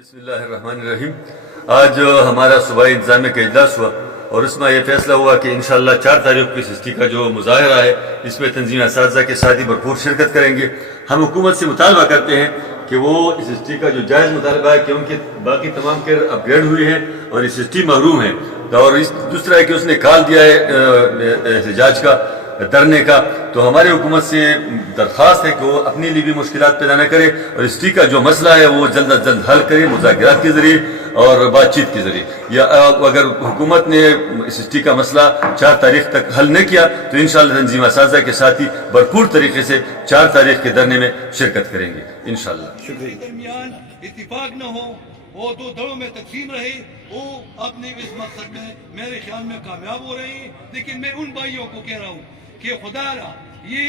बिस्मिल्लाह रहमान रहीम। आज हमारा सूबाई इंतजामिया का इजलास हुआ और उसमें यह फैसला हुआ कि इंशाअल्लाह 4 तारीख को इस हिस्ट्री का जो मुजाहरा है इसमें तंजीम असातिज़ा के साथ ही भरपूर शिरकत करेंगे। हम हुकूमत से मुतालबा करते हैं कि वो इस हिस्ट्री का जो जायज़ मुतालबा है क्योंकि बाकी तमाम के अपग्रेड हुई है और इस हिस्ट्री महरूम है, और दूसरा है कि उसने कॉल दिया है एहतजाज का, डरने का। तो हमारे हुकूमत से दरख्वास्त है कि वो अपने लिए भी मुश्किलात पैदा न करे और हिस्ट्री का जो मसला है वो जल्द अज जल्द हल करे मुज़ाकरात के ज़रिए और बातचीत के ज़रिए। या अगर हुकूमत ने इस हिस्ट्री का मसला 4 तारीख तक हल न किया तो इंशाअल्लाह तंजीम असातिज़ा के साथ ही भरपूर तरीके से 4 तारीख के धरने में शिरकत करेंगे इंशाअल्लाह। दरमियान इत्तिफाक न हो, वो 2 धड़ों में तकसीम रहे, वो अपने इस मकसद में मेरे ख्याल में कामयाब हो रहे हैं। लेकिन मैं उन भाइयों को कह रहा हूँ कि खुदा ये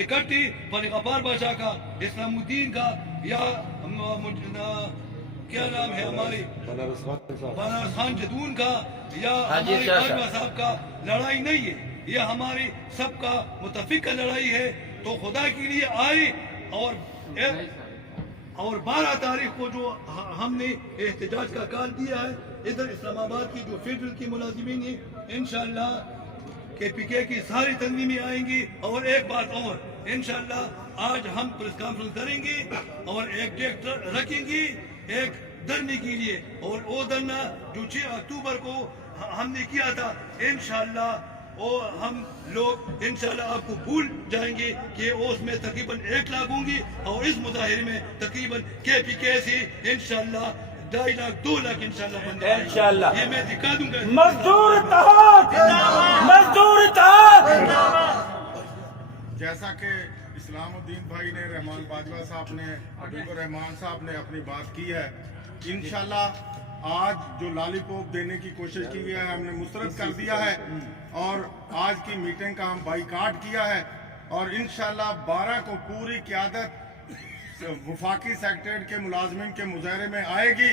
इकट्ठी गफ्फार बादशाह का, इस्लामुद्दीन का या क्या नाम है हमारे बनारस खान जदून का या हमारे बाजवा साहब का लड़ाई नहीं है, ये हमारी सबका मुत्तफिक लड़ाई है। तो खुदा के लिए आए और 12 तारीख को जो हमने एहतजाज का कॉल दिया है, इधर इस्लामाबाद की जो फेडरल की मुलाजिमीन है इंशाअल्लाह KPK की सारी तंजीमें आएंगी। और एक बात और, इंशाअल्लाह आज हम प्रेस कॉन्फ्रेंस करेंगे और एक डेट रखेंगे एक धरने के लिए, और वो धरना जो 6 अक्टूबर को हमने किया था इंशाअल्लाह वो हम लोग इंशाअल्लाह आपको भूल जाएंगे कि उसमें तकरीबन 1 लाख होंगी और इस मुजाहिरे में तकरीबन KPK से इंशाअल्लाह 2.5 लाख 2 लाख इंशाअल्लाह बंदे इंशाअल्लाह ये मैं दिखा दूंगा। मजदूर इत्तेहाद, मजदूर इत्तेहाद। जैसा कि इस्लामुद्दीन भाई ने, रहमान बाजवा साहब ने, अब्दुल रहमान साहब ने अपनी बात की है, इंशाअल्लाह आज जो लॉलीपॉप देने की कोशिश की गई है हमने मुस्तरद कर दिया है और आज की मीटिंग का हम बाइकाट किया है और इंशाअल्लाह 12 को पूरी क़यादत वफाकी सेक्रेटरीट के मुलाजमिन के मुजाहरे में आएगी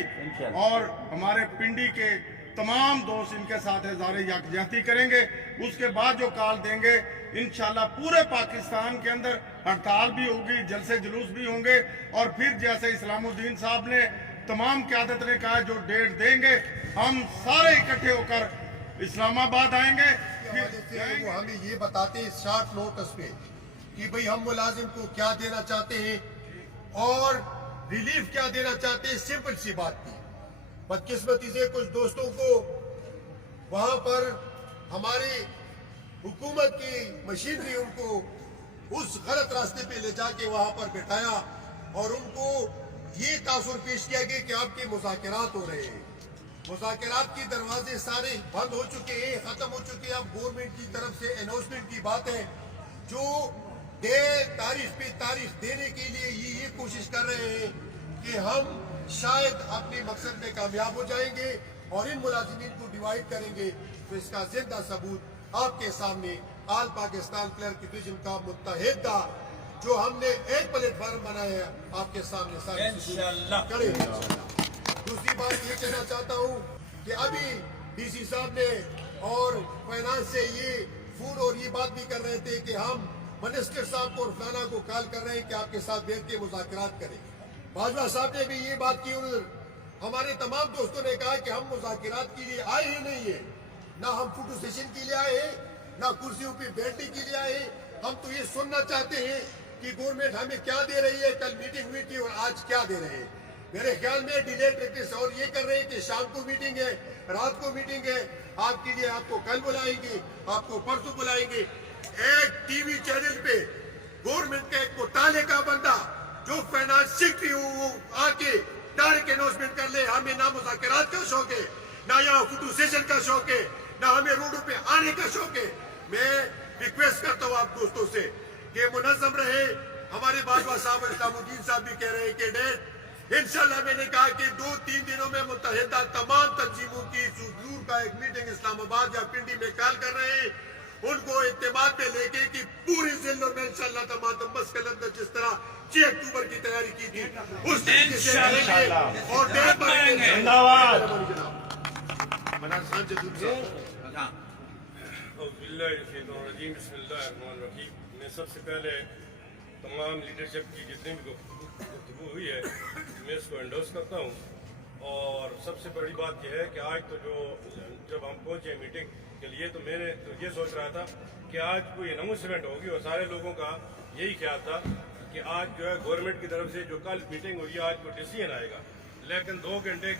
और हमारे पिंडी के तमाम दोस्त इनके साथ हज़ारे यकजहती करेंगे। उसके बाद जो कॉल देंगे इंशाअल्लाह पूरे पाकिस्तान के अंदर हड़ताल भी होगी, जलसे जुलूस भी होंगे और फिर जैसे इस्लामुद्दीन साहब ने तमाम क़यादत ने कहा जो डेट देंगे हम सारे इकट्ठे होकर इस्लामाबाद आएंगे। वो हमें ये बताते हैं शॉर्ट नोटिस पे कि भाई हम मुलाजिम को क्या देना चाहते हैं और रिलीफ क्या देना चाहते हैं। सिंपल सी बात थी। बदकिस्मती से कुछ दोस्तों को वहां पर हमारी हुकूमत की मशीनरी उनको उस गलत रास्ते पे ले जाके वहां पर बिठाया और उनको ये तासुर पेश किया गया कि आपके मुज़ाकरात हो रहे हैं। मुज़ाकरात के दरवाजे सारे बंद हो चुके हैं, खत्म हो चुके हैं। अब गवर्नमेंट की तरफ से अनाउंसमेंट की बात है जो तारीख पे तारीख देने के लिए ये कोशिश कर रहे हैं कि हम शायद अपने मकसद में कामयाब हो जाएंगे और इन मुलाजिमीन को डिवाइड करेंगे। तो इसका जिंदा सबूत आपके सामने ऑल पाकिस्तान क्लर्क डिवीजन का मुत्तहिदा जो हमने एक प्लेटफार्म बनाया है आपके सामने सारे करेंगे। दूसरी बात ये कहना चाहता हूँ कि अभी DC साहब ने और फाइनेंस से ये फूड और ये बात भी कर रहे थे कि हम मिनिस्टर साहब को और फलाना को कॉल कर रहे हैं कि आपके साथ बैठ के मुज़ाकरात करें। बाजवा साहब ने भी ये बात की। हमारे तमाम दोस्तों ने कहा कि हम मुज़ाकरात के लिए आए ही नहीं है, ना हम फोटो सेशन के लिए आए हैं, ना कुर्सियों पे बैठने के लिए आए हैं। हम तो ये सुनना चाहते हैं कि गवर्नमेंट हमें क्या दे रही है, कल मीटिंग हुई थी और आज क्या दे रहे हैं। मेरे ख्याल में डिले प्रैक्टिस और ये कर रहे हैं कि शाम को मीटिंग है, रात को मीटिंग है, आपके लिए आपको कल बुलाएंगे, आपको परसों बुलाएंगे। एक TV चैनल पे गवर्नमेंट का एक मुताले का बंदा जो फाइनेंस सेक्रेटरी वो आके डायरेक्ट अनाउंसमेंट कर ले हमें ना मुज़ाकरात का शौक है, ना यहाँ फोटो सेशन का शौक है, ना हमें रोडों पे आने का शौक है। मैं रिक्वेस्ट करता हूँ आप दोस्तों से कि मुनज़्ज़म रहे। हमारे बाजवा साहब इस्लामुद्दीन साहब भी कह रहे हैं कि डेट इंशाअल्लाह मैंने कहा कि 2-3 दिनों में मुत्तहिदा तमाम तंजीमों की सुदूर का एक मीटिंग इस्लामाबाद या पिंडी में कॉल कर रहे हैं, उनको इत्तेमाद पे लेके कि पूरी जिलों में इंशाअल्लाह तमाम मस्कल अंदर जिस तरह 6 अक्टूबर की तैयारी की थी उस तरीके से करेंगे और डेट बढ़ाएंगे। मैं सबसे पहले तमाम लीडरशिप की जितने भी गुफ्तगू हुई है मैं इसको एंडोर्स करता हूँ। और सबसे बड़ी बात यह है कि आज तो जब हम पहुँचे मीटिंग के लिए तो मैंने तो ये सोच रहा था कि आज कोई अनाउंसमेंट होगी और सारे लोगों का यही ख्याल था कि आज जो है गवर्नमेंट की तरफ से जो कल मीटिंग हुई आज कोई डिसीजन आएगा, लेकिन 2 घंटे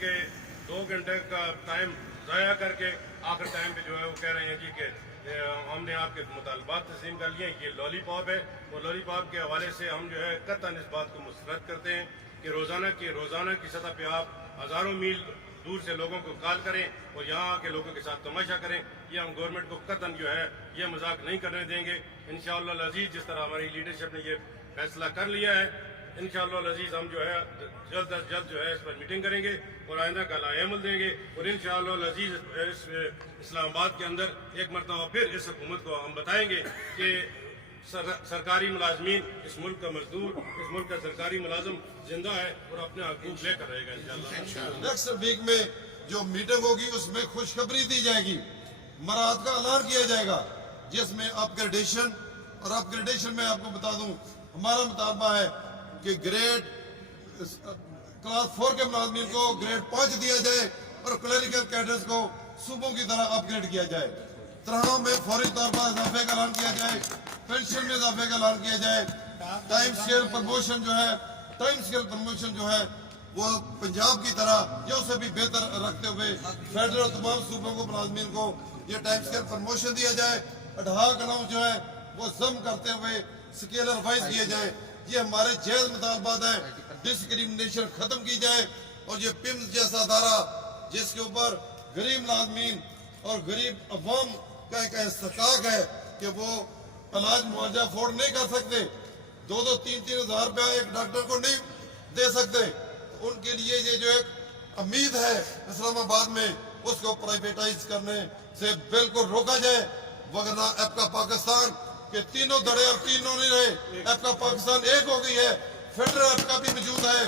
का टाइम ज़ाया करके आखिर टाइम पे जो है वो कह रहे हैं जी कि हमने आपके मुतालबात तस्लीम कर लिए, ये लॉलीपॉप है। और लॉलीपॉप के हवाले से हम जो है कतई इस बात को मुस्तरद करते हैं कि रोज़ाना की सतह पे आप हज़ारों मील दूर से लोगों को कॉल करें और यहाँ के लोगों के साथ तमाशा करें, ये हम गवर्नमेंट को कतई जो है ये मजाक नहीं करने देंगे। इंशाअल्लाह अज़ीज़ जिस तरह हमारी लीडरशिप ने ये फैसला कर लिया है, इंशाअल्लाह अज़ीज़ हम जो है जल्द अज जल्द जो है इस पर मीटिंग करेंगे और आइंदा का अमल देंगे। और इंशाअल्लाह अज़ीज़ इस्लामाबाद के अंदर एक मरतबा फिर इस हुकूमत को हम बताएंगे कि सरकारी मुलाजमीन, इस मुल्क का मजदूर, इस मुल्क का सरकारी मुलाजम जिंदा है और अपने हकूक लेकर रहेगा इंशाअल्लाह। नेक्स्ट वीक में जो मीटिंग होगी उसमें खुशखबरी दी जाएगी, मराहत का ऐलान किया जाएगा जिसमें अपग्रेडेशन और अपग्रेडेशन में आपको बता दूं हमारा मुतालबा है कि ग्रेड क्लास 4 के मुलाजमीन को ग्रेड 5 दिया जाए और क्लरिकल कैडर्स को सूबों की तरह अपग्रेड किया जाए। तनख्वाह में फौरी तौर पर इजाफे का ऐलान किया जाए, पेंशन में इजाफे का ऐलान किया जाए, टाइम स्केल प्रमोशन जो है वो पंजाब की तरह या उससे भी बेहतर रखते हुए फेडरल तमाम सूबों को मुलाजमीन को ये टाइम स्केल प्रमोशन दिया जाए। अठारह अलाउंस जो है वो जम करते हुए स्केल रिवाइज किए जाए। ये हमारे जायज मुतालबात हैं, डिस्क्रिमिनेशन खत्म की जाए और ये पिम्स जैसा अदारा जिसके ऊपर गरीब मुलाजमीन और गरीब अवाम का एक इस्तकाक है कि वो इलाज मुआवजा अफोर्ड नहीं कर सकते, 2-3 हज़ार रुपया एक डॉक्टर को नहीं दे सकते, उनके लिए ये जो एक उम्मीद है इस्लामाबाद में उसको प्राइवेटाइज करने से बिल्कुल रोका जाए। वरना आपका पाकिस्तान के तीनों धड़े अब तीनों नहीं रहे, आपका पाकिस्तान एक हो गई है। फेडरल आपका भी मौजूद है,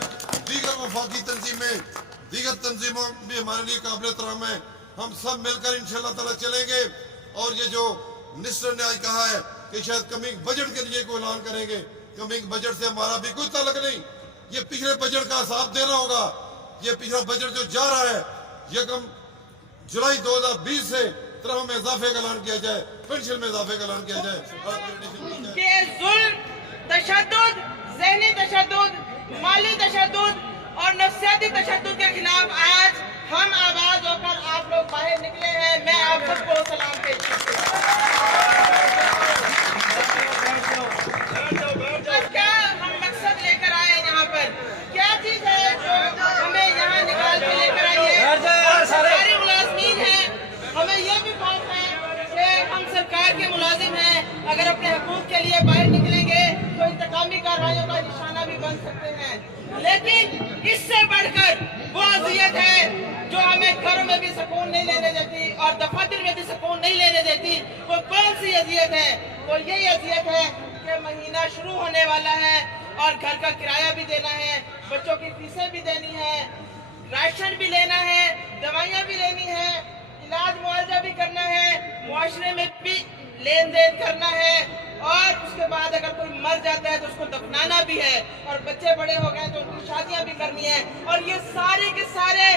दीगर वफाकी तंजीमों भी हमारे लिए काबिल एहतराम है। हम सब मिलकर इंशाअल्लाह ताला चलेंगे और ये जो मिनिस्टर ने आज कहा है कि शायद कमिंग बजट के लिए कोई ऐलान करेंगे, कमिंग बजट से हमारा भी कोई ताल्लुक नहीं, ये पिछले बजट का हिसाब देना होगा। ये पिछला बजट जो जा रहा है यकम जुलाई 2020 से तनख्वाह में इजाफे का ऐलान किया जाए, पेंशन में इजाफे का ऐलान किया जाए। के जुल्म, तशद्दुद, ज़हनी तशद्दुद, माली तशद्दुद और नफ्सियाती तशद्दुद के खिलाफ आज हम आवाज होकर आप लोग बाहर निकले हैं। मैं आप सबको सलाम पेश करती हूँ। क्या हम मकसद लेकर आए यहाँ पर, क्या चीज है जो हमें यहाँ निकाल के लेकर आई है? सरकारी मुलाजमीन है, हमें ये भी बात है कि हम सरकार के मुलाजिम हैं, अगर अपने हकूक के लिए बाहर निकलेंगे तो इंतकामी कार्रवाइयों का निशाना भी बन सकते हैं। लेकिन इससे बढ़कर वो अज़ियत है जो हमें घरों में भी सुकून नहीं लेने देती और दफातर में भी सुकून नहीं लेने देती। वो कौन सी अज़ियत है? वो यही अज़ियत है कि महीना शुरू होने वाला है और घर का किराया भी देना है, बच्चों की फीसें भी देनी है, राशन भी लेना है, दवाइयाँ भी लेनी है, इलाज मुआवजा भी करना है, मुआशरे में भी लेन देन करना है और उसके बाद अगर कोई मर जाता है तो उसको दफनाना भी है और बच्चे बड़े हो गए तो उनकी शादियां भी करनी है। और ये सारे के सारे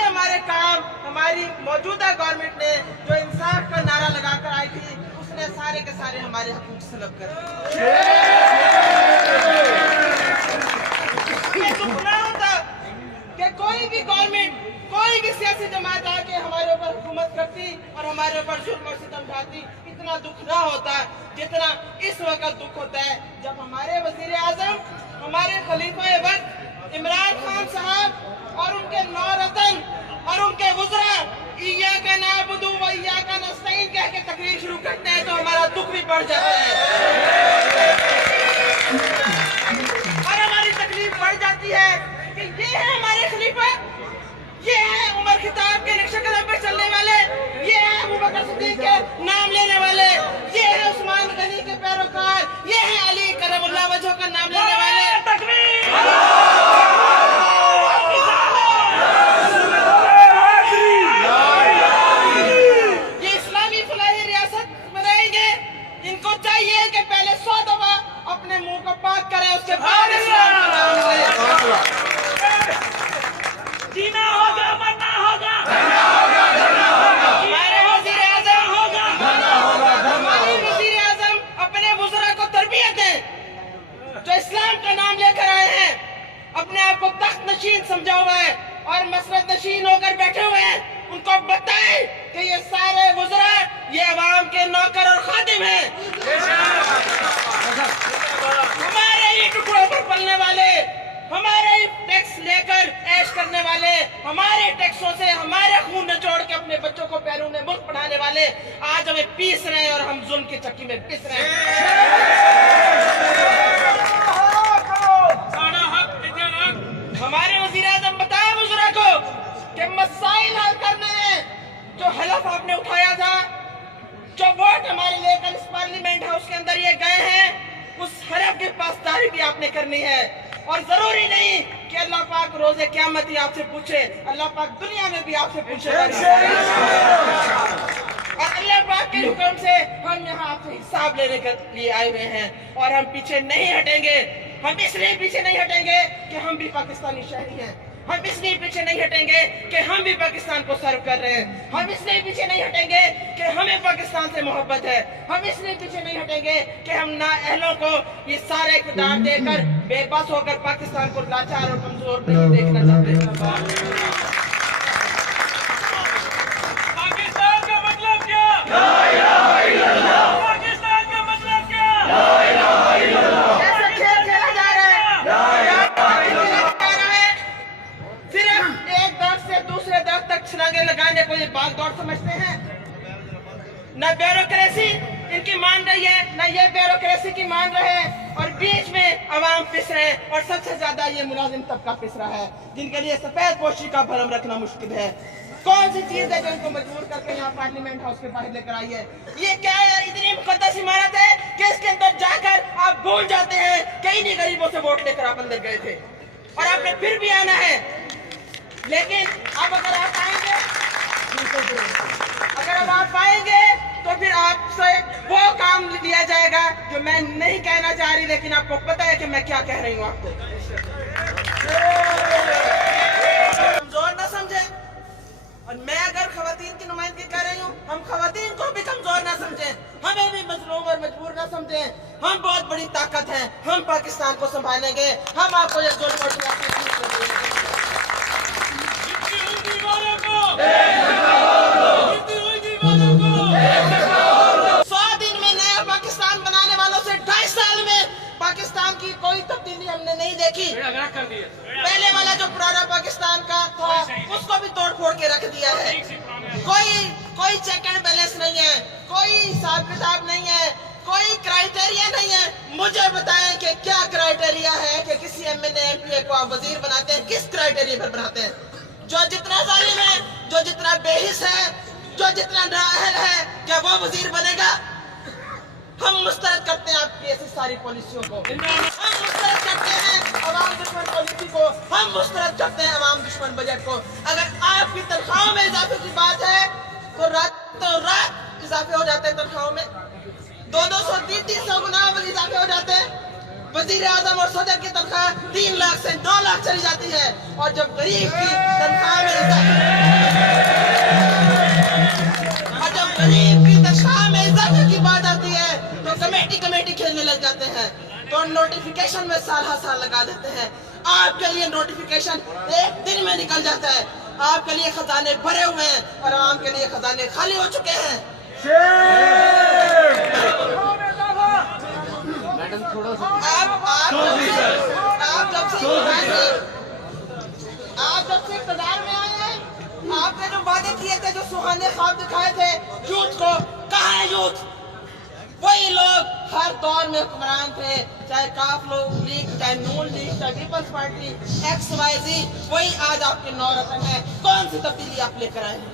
हमारे काम हमारी मौजूदा गवर्नमेंट ने जो इंसाफ का नारा लगाकर आई थी उसने सारे के सारे हमारे हकूक सलब कर दिए। दुखना होता कि कोई भी गवर्नमेंट, कोई भी सियासी जमात आके हमारे ऊपर हुकूमत करती और हमारे ऊपर जुल्म और सितम ढाती, इतना दुख ना होता जितना इस वक्त दुख होता है जब हमारे वजीर आजम, हमारे खलीफा वक्त इमरान खान साहब और उनके 9 रतन और उनके वज़रा इय्याका नअबुदु व इय्याका नस्तईन कह के तकरीर शुरू करते हैं तो हमारा दुख भी बढ़ जाता है और हमारी तकलीफ बढ़ जाती है कि ये है हमारे खलीफा, ये है उमर खिताब के नक्शे कदम पे चलने वाले, ये है अबू बकर सिद्दीक के नाम लेने वाले, ये है उस्मान गनी के पैरोकार, ये है अली करमुल्लाह वजह का नाम लेने वाले। ये इस्लामी फलाही रियासत बनाएंगे, इनको चाहिए कि पहले 100 दफा अपने मुंह को पाक करें, उसके बाद इस्लाम नशीन समझा हुआ है और मसरत नशीन होकर बैठे हुए हैं, उनको बताएं कि ये सारे वुज़रा ये अवाम के नौकर और खादिम हैं। हमारे ही टुकड़ों पर पलने वाले, हमारे ही टैक्स लेकर ऐश करने वाले, हमारे टैक्सों से हमारे खून निचोड़ के अपने बच्चों को पैरों में मुल्क बढ़ाने वाले आज हमें पीस रहे हैं और हम जुल्म की चक्की में पिस रहे हैं। हमारे वज़ीर आज़म बताए वज़रा को कि मसाइल हल करने हैं। जो हलफ आपने उठाया था, जो वोट हमारे लेकर इस पार्लियामेंट हाउस के अंदर ये गए हैं, उस हलफ की पासदारी भी आपने करनी है। और जरूरी नहीं कि अल्लाह पाक रोजे क़यामत ही आपसे पूछे, अल्लाह पाक दुनिया में भी आपसे पूछेगा। और अल्लाह पाक के हुक्म से हम यहाँ आपसे हिसाब लेने के लिए आए हुए हैं और हम पीछे नहीं हटेंगे। हम इसलिए पीछे नहीं हटेंगे कि हम भी पाकिस्तानी शहरी हैं। हम इसलिए पीछे नहीं हटेंगे कि हम भी पाकिस्तान को सर्व कर रहे हैं। हम इसलिए पीछे नहीं हटेंगे कि हमें पाकिस्तान से मोहब्बत है। हम इसलिए पीछे नहीं हटेंगे कि हम नाअहलों को ये सारे इक़्तिदार देकर बेबस होकर पाकिस्तान को लाचार और कमजोर नहीं देखना चाहते। पाकिस्तान का मतलब क्या? ला इलाहा इल्लल्लाह। पाकिस्तान का मतलब क्या? ला इलाहा इल्लल्लाह। कैसे खेल खेला जा रहा है? ला इलाहा इल्लल्लाह। सिर्फ एक दर्द से दूसरे दर्द तक छलांगे लगाने को ये भाग दौड़ समझते हैं। न ब्यूरोक्रेसी इनकी मान रही है, न ये ब्यूरोक्रेसी की मान रहे हैं और बीच में अवाम पिस रहे हैं और सबसे ज्यादा ये मुलाजिम तबका पिस रहा है, जिनके लिए सफेद पोशी का भरम रखना मुश्किल है। कौन सी चीज है जो इनको मजबूर करके यहाँ पार्लियामेंट हाउस के बाहर लेकर आई है? ये क्या है यार? इतनी मुकद्दस इमारत है कि इसके अंदर जाकर आप भूल जाते हैं कई नहीं गरीबों से वोट लेकर आप अंदर गए थे और आपने फिर भी आना है। लेकिन अब अगर आप आएंगे तो फिर आपसे वो काम लिया जाएगा जो मैं नहीं कहना चाह रही, लेकिन आपको पता है कि मैं क्या कह रही हूँ आपको। कमजोर ना समझे, और मैं अगर खवातीन की नुमाइंदगी कर रही हूँ, हम खवातीन को भी कमजोर ना समझें, हमें भी मजलूम और मजबूर ना समझें। हम बहुत बड़ी ताकत हैं, हम पाकिस्तान को संभालेंगे, हम आपको ये जुल्म और ज्यादती नहीं 100 दिन में नया पाकिस्तान बनाने वालों से 2.5 साल में पाकिस्तान की कोई तब्दीली हमने नहीं देखी। पहले वाला जो पुराना पाकिस्तान का था उसको भी तोड़ फोड़ के रख दिया है। कोई चेक एंड बैलेंस नहीं है, कोई हिसाब किताब नहीं है, कोई क्राइटेरिया नहीं है। मुझे बताएं कि क्या क्राइटेरिया है कि किसी एमएनए एमपीए को आप वजीर बनाते हैं? किस क्राइटेरिया पर बनाते हैं? जो जितना जालिम है, जो जितना बेहिस है, जो जितना नाअहल है, क्या वो वजीर बनेगा? हम मुस्तरद करते हैं आपकी ऐसी सारी पॉलिसियों को, हम मुस्तरद करते हैं अवाम दुश्मन पॉलिसी को, हम मुस्तरद करते हैं अवाम दुश्मन बजट को। अगर आपकी तनख्वाहों में इजाफे की बात है तो रातों रात इजाफे हो जाते हैं तनख्वाहों में, 200 300 गुना इजाफे हो जाते हैं। वजीर आजम और सदर की तनख्वाह 3 लाख से 9 लाख चली जाती है, और जब गरीब की तनख्वाह में इजाफे की बात आती है तो कमेटी खेलने लग जाते हैं, तो नोटिफिकेशन में साल लगा देते हैं। आपके लिए नोटिफिकेशन एक दिन में निकल जाता है, आपके लिए खजाने भरे हुए हैं और आवाम के लिए खजाने खाली हो चुके हैं। आप जब से इक़्तिदार में आए हैं, आपने जो वादे किए थे, जो सुहाने ख्वाब दिखाए थे यूथ को, कहाँ है यूथ? वही लोग हर दौर में हुक्मरान थे, चाहे काफ लीग, चाहे नून लीग, चाहे पीपल्स पार्टी, XYZ, वही आज आपके नौरतन है। कौन सी तब्दीली आप लेकर आए हैं?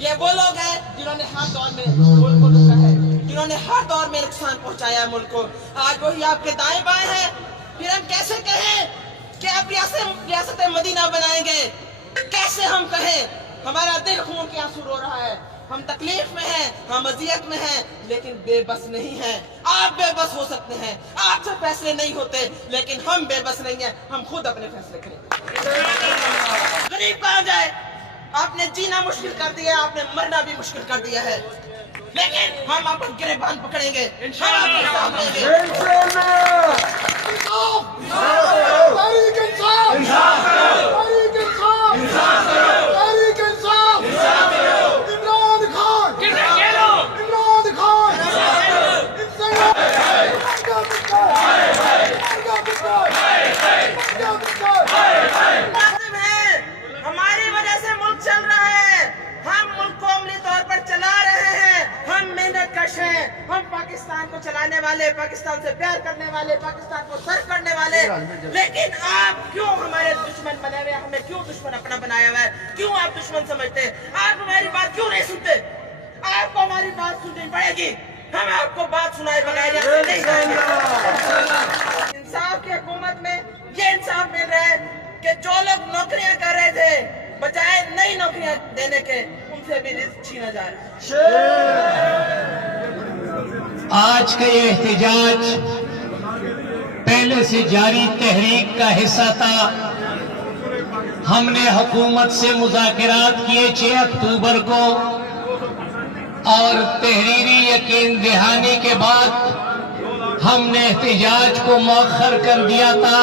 ये वो लोग हैं जिन्होंने हर दौर में मुल्क को लूटा है, जिन्होंने हर दौर में नुकसान पहुंचाया है मुल्क को। आज वही आपके दाएं बाएं हैं। फिर हम कैसे कहें कि आप रियासत मदीना बनाएंगे? कैसे हम कहें? हमारा दिल खून के आंसू रो रहा है, हम तकलीफ में हैं, हम अजियत में हैं, लेकिन बेबस नहीं हैं। आप बेबस हो सकते हैं, आपसे फैसले नहीं होते, लेकिन हम बेबस नहीं हैं, हम खुद अपने फैसले करें। गरीब कहाँ जाए? आपने जीना मुश्किल कर दिया है, आपने मरना भी मुश्किल कर दिया है। लेकिन हम अपन गिरबान पकड़ेंगे, हम आपके सामने आएंगे। हमारी वजह से मुल्क चल रहा है, हम मुल्क को अमली तौर पर चला रहे हैं, हम मेहनत कश हैं, हम पाकिस्तान को चलाने वाले, पाकिस्तान से प्यार करने वाले, पाकिस्तान को सर्व करने वाले। लेकिन आप क्यों हमारे दुश्मन बने हुए, हमें क्यों दुश्मन अपना बनाया हुआ है, क्यों आप दुश्मन समझते हैं? आप हमारी बात क्यों नहीं सुनते? आपको हमारी बात सुननी पड़ेगी, हम आपको बात सुनाए बगैर यहाँ से नहीं जाएंगे। इंसाफ की हुकूमत में ये इंसाफ मिल रहा है कि जो लोग नौकरियां कर रहे थे, बजाय नई नौकरियां देने के, उनसे भी रिस्क छीना जा रहा है। आज का ये एहतजाज पहले से जारी तहरीक का हिस्सा था। हमने हुकूमत से मुज़ाकरात किए 6 अक्टूबर को, और तहरीरी यकीन दहानी के बाद हमने एहतजाज को मौखर कर दिया था।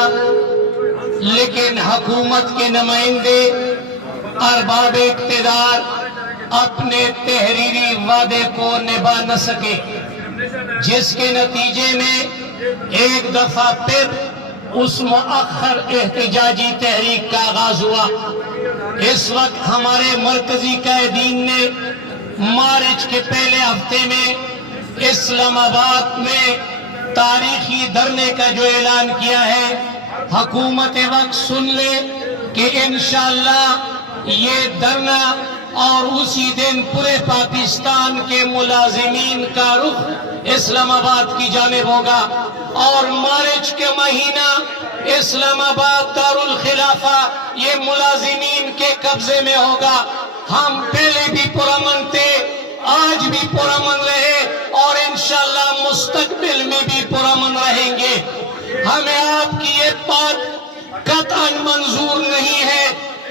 लेकिन हुकूमत के नुमाइंदे अरबाब इक़्तिदार अपने तहरीरी वादे को निभा न सके, जिसके नतीजे में एक दफा फिर उस मुअख्खर एहतजाजी तहरीक का आगाज हुआ। इस वक्त हमारे मरकजी कायदीन ने मार्च के पहले हफ्ते में इस्लामाबाद में तारीखी धरने का जो ऐलान किया है, हुकूमत वक्त सुन ले कि इंशाअल्लाह ये धरना और उसी दिन पूरे पाकिस्तान के मुलाजिमीन का रुख इस्लामाबाद की जानिब होगा। और मार्च के महीना इस्लामाबाद दारुल खिलाफा ये मुलाजिमीन के कब्जे में होगा। हम पहले भी पुरअमन थे, आज भी पुरअमन रहे और इंशाअल्लाह मुस्तकबिल में भी पुरअमन रहेंगे। हमें आपकी ये बात कतई मंजूर नहीं है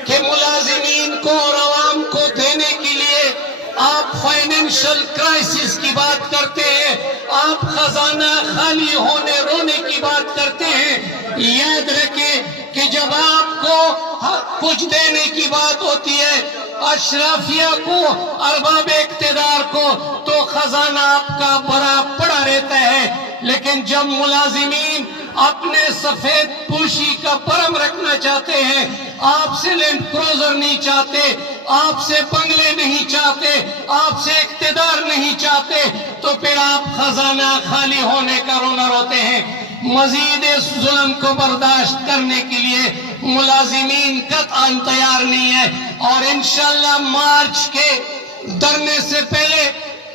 कि मुलाजिमीन को और अवाम को देने के लिए आप फाइनेंशियल क्राइसिस की बात करते हैं, आप खजाना खाली होने रोने की बात करते हैं। याद रखें कि जब आपको कुछ देने की बात होती है अशराफिया को, अरबाब इक़्तिदार को, तो खजाना आपका भरा पड़ा रहता है। लेकिन जब मुलाजिमीन अपने सफेद पोशी का परम रखना चाहते हैं, आपसे लैंड क्रूजर नहीं चाहते, आपसे बंगले नहीं चाहते, आपसे इक़्तिदार नहीं चाहते, तो फिर आप खजाना खाली होने का रोना रोते हैं। मजीद इस जुल्म को बर्दाश्त करने के लिए मुलाजिमीन कतई तैयार नहीं है। और इंशाअल्लाह मार्च के धरने से पहले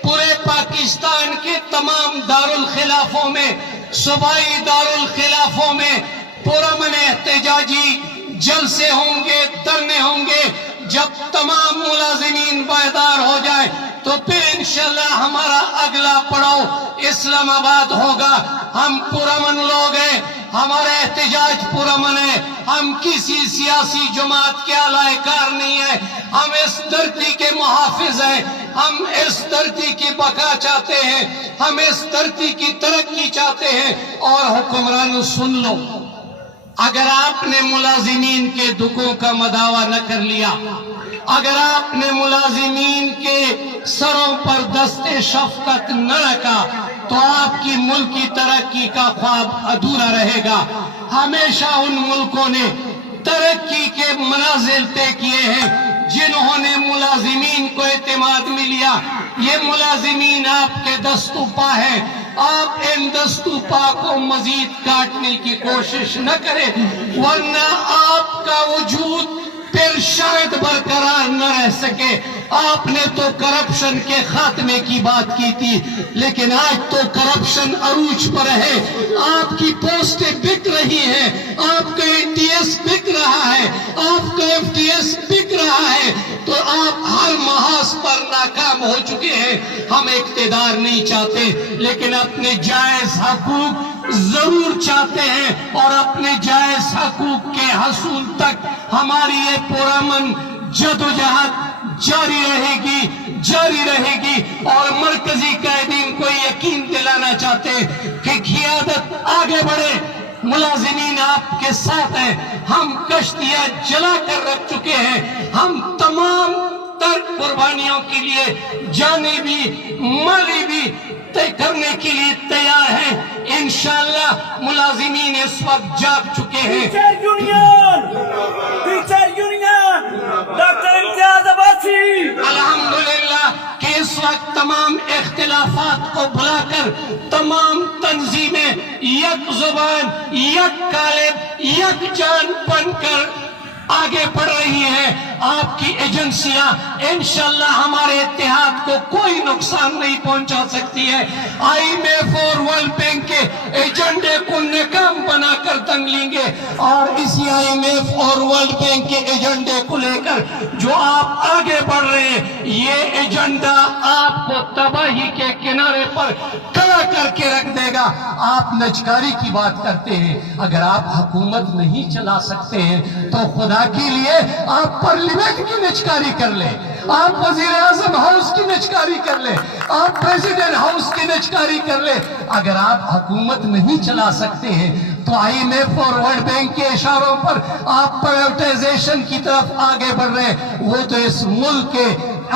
पूरे पाकिस्तान के तमाम दारुल खिलाफों में, सूबाई दारुल खिलाफों में पुरअमन एहतजाजी जलसे होंगे, धरने होंगे। जब तमाम मुलाजिमीन बेदार हो जाए तो फिर इंशाअल्लाह हमारा अगला पड़ाव इस्लामाबाद होगा। हम पुरअमन लोग हैं, हमारा एहतजाज पुरअमन है, हम किसी सियासी जमात के अलायकार नहीं है, हम इस धरती के मुहाफिज हैं, हम इस धरती की बका चाहते हैं, हम इस धरती की तरक्की चाहते हैं। और हुक्मरान सुन लो, अगर आपने मुलाजिमीन के दुखों का मदावा न कर लिया, अगर आपने मुलाजिमीन के सरों पर दस्ते शफकत न रखा, तो आपकी मुल्क की तरक्की का ख्वाब अधूरा रहेगा। हमेशा उन मुल्कों ने तरक्की के मनाजिल तय किए हैं जिन्होंने मुलाजिमीन को एतमाद में लिया। ये मुलाजिमीन आपके दस्तूपा है, आप इन दस्तूपा को मजीद काटने की कोशिश न करें, वरना आपका वजूद फिर शायद बरकरार न रह सके। आपने तो करप्शन के खात्मे की बात की थी, लेकिन आज तो करप्शन अरूज पर है। आपकी पोस्टें बिक रही हैं, आपका एटीएस बिक रहा है, आपका एफटीएस बिक रहा है, तो आप हर महाज पर नाकाम हो चुके हैं। हम इक़्तिदार नहीं चाहते, लेकिन अपने जायज हकूक जरूर चाहते हैं, और अपने जायज हकूक के हसूल तक हमारी ये पुरअमन जदोजहद जारी रहेगी। और मरकजी ہیں کہ قیادت آگے بڑھے، ملازمین آپ کے ساتھ ہیں، ہم کشتیاں جلا کر رکھ چکے ہیں، ہم تمام تر قربانیوں کے لیے جانی بھی مالی بھی طے کرنے کے لیے تیار ہیں۔ انشاءاللہ ملازمین اس وقت جاگ چکے ہیں۔ ٹیچر یونین ڈاکٹر امتیاز عباسی، الحمدللہ کہ اس وقت تمام اختلافات کو بھلا کر تمام تنظیمیں یک زبان، یک قالب، یک جان بن کر آگے بڑھ رہی ہیں۔ آپ کی ایجنسیاں انشاءاللہ ہمارے اتحاد کو کوئی نقصان نہیں پہنچا سکتی ہے۔ IMF اور ورلڈ بینک کے ایجنڈے کو ناکام بنا کر دنگ لیں گے، اور اسی IMF اور ورلڈ بینک کے ایجنڈے کو لے کر جو آپ آگے بڑھ رہے ہیں، یہ ایجنڈا آپ کو تباہی کے کنارے پر کھڑا کر کے رکھ دے گا۔ آپ نجکاری کی بات کرتے ہیں، اگر آپ حکومت نہیں چلا سکتے ہیں تو خدا کے لیے آپ پارلیمنٹ کی نجکاری کر لیں، آپ وزیر اعظم ہاؤس کی نجکاری کر لیں، آپ پریزیڈنٹ ہاؤس کی نجکاری کر لیں۔ اگر آپ حکومت نہیں چلا سکتے ہیں تو IMF اور ورلڈ بینک کے اشاروں پر آپ پرائیویٹائزیشن کی طرف آگے بڑھ رہے ہیں، وہ تو اس ملک کے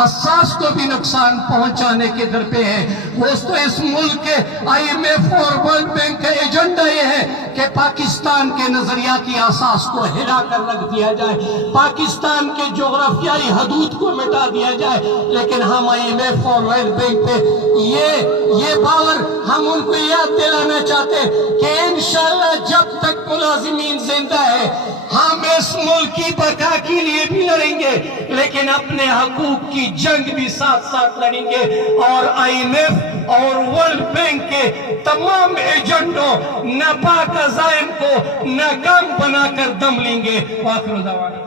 اساس کو بھی نقصان پہنچانے کے در پہ ہے۔ وہ تو اس ملک کے IMF اور ورلڈ بینک کا ایجنڈا یہ ہے کہ پاکستان کے نظریاتی اساس کو ہلا کر رکھ دیا جائے، پاکستان کے جغرافیائی حدود کو مٹا دیا جائے، لیکن ہم IMF اور ورلڈ بینک پہ یہ باور ہم ان کو یاد دلانا چاہتے ہیں کہ انشاءاللہ جب تک ملازمین زندہ ہے ہم اس ملک کی بقا کے لیے بھی لڑیں گے، لیکن اپنے حقوق کی جنگ بھی ساتھ ساتھ لڑیں گے، اور IMF اور ورلڈ بینک کے تمام ایجنڈوں ناپاک عزائم کو ناکام بنا کر دم لیں گے۔ وآخر دعوانا